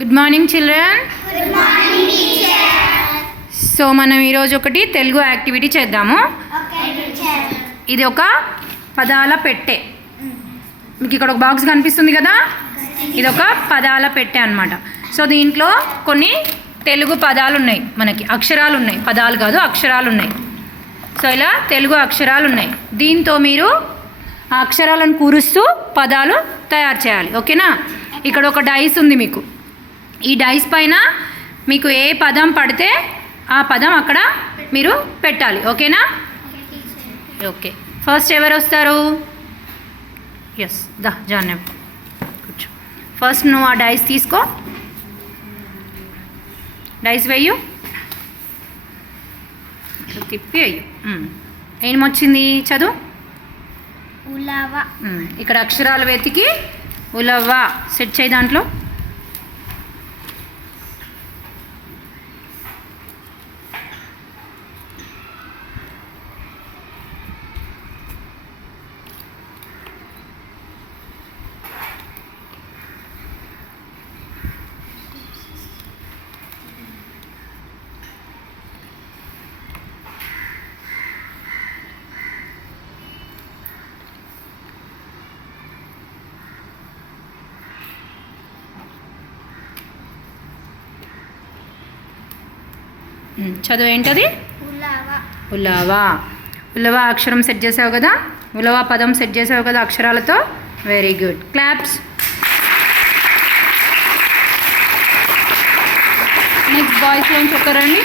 Good morning children. Good morning teacher. So మనం ఈరోజు ఒకటి తెలుగు యాక్టివిటీ చేద్దాము. Okay teacher. ఇది ఒక పదాల పెట్టె. మీకు ఇక్కడ ఒక బాక్స్ కనిపిస్తుంది కదా, ఇది ఒక పదాల పెట్టె అన్నమాట. సో దీంట్లో కొన్ని తెలుగు పదాలు ఉన్నాయి, మనకి అక్షరాలు ఉన్నాయి, పదాలు కాదు అక్షరాలు ఉన్నాయి. సో ఇలా తెలుగు అక్షరాలు ఉన్నాయి. దీంతో మీరు ఆ అక్షరాలను కూరుస్తూ పదాలు తయారు చేయాలి. ఓకేనా? ఇక్కడ ఒక డైస్ ఉంది మీకు. ఈ డైస్ పైన మీకు ఏ పదం పడితే ఆ పదం అక్కడ మీరు పెట్టాలి. ఓకేనా? ఓకే. ఫస్ట్ ఎవరు వస్తారు? ఎస్ దా జాన్ కూర్చో. ఫస్ట్ నువ్వు ఆ డైస్ తీసుకో, డైస్ వేయు, తిప్పి వేయు. ఏమొచ్చింది చదువు. ఉలవ. ఇక్కడ అక్షరాలు వెతికి ఉలవ సెట్ చేయి దాంట్లో. చదువు ఏంటది? ఉలవ. ఉలవ. ఉలవ అక్షరం సెట్ చేసావు కదా, ఉలవ పదం సెట్ చేసావు కదా అక్షరాలతో. Very good, claps. నెక్స్ట్ బాయ్స్లోంచి ఒకరండి,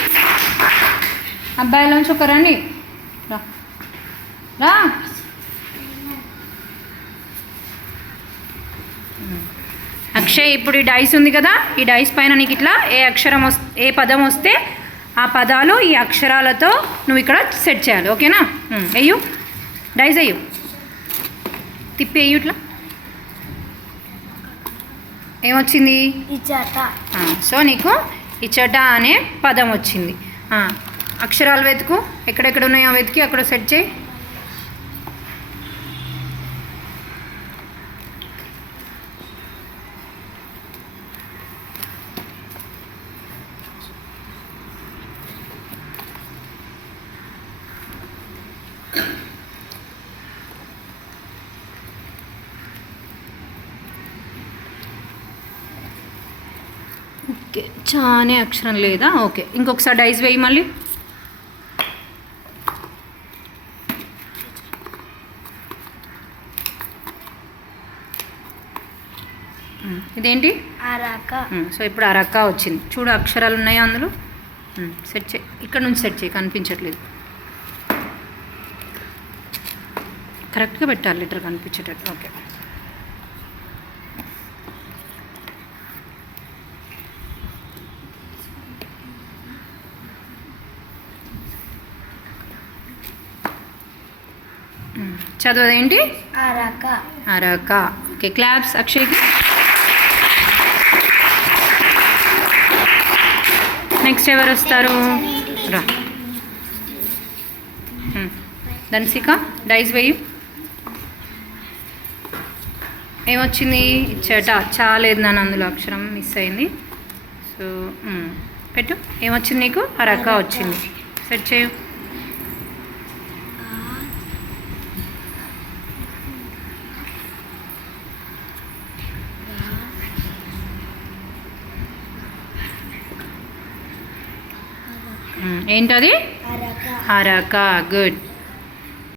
అబ్బాయిలోంచి ఒకరండి. రా రా. అక్షయ్, ఇప్పుడు ఈ డైస్ ఉంది కదా, ఈ డైస్ పైన నీకు ఇట్లా ఏ అక్షరం ఏ పదం వస్తే ఆ పదాలు ఈ అక్షరాలతో నువ్వు ఇక్కడ సెట్ చేయాలి. ఓకేనా? వెయ్యు, డైస్ వెయ్యు, తిప్పి వెయ్యు. ఇట్లా ఏమొచ్చింది? ఇచ్చట. సో నీకు ఇచ్చట అనే పదం వచ్చింది. అక్షరాలు వెతుకు, ఎక్కడెక్కడ ఉన్నాయో వెతికి అక్కడ సెట్ చేయి. ఓకే, చానే అక్షరం లేదా? ఓకే, ఇంకొకసారి డైస్ వేయి మళ్ళీ. ఇదేంటి? అరక. సో ఇప్పుడు అరక వచ్చింది. చూడు అక్షరాలు ఉన్నాయో అందులో. సెట్ చేయి, ఇక్కడ నుంచి సెట్ చేయి, కనిపించట్లేదు. కరెక్ట్గా పెట్టాలి, లీటర్ కనిపించేటట్టు. ఓకే. చదువు ఏంటి? అరక. అరక. Okay, claps అక్షయ్కి. నెక్స్ట్ ఎవరు వస్తారు? రా. ధన్సిక, డైస్ వేయు. ఏమొచ్చింది? ఇచ్చట. చాలేదు నాన్న, అందులో అక్షరం మిస్ అయింది. సో పెట్టు. ఏమొచ్చింది నీకు? అరక వచ్చింది. సెట్ చేయు. ఏంటది? అరక. అరక. గుడ్.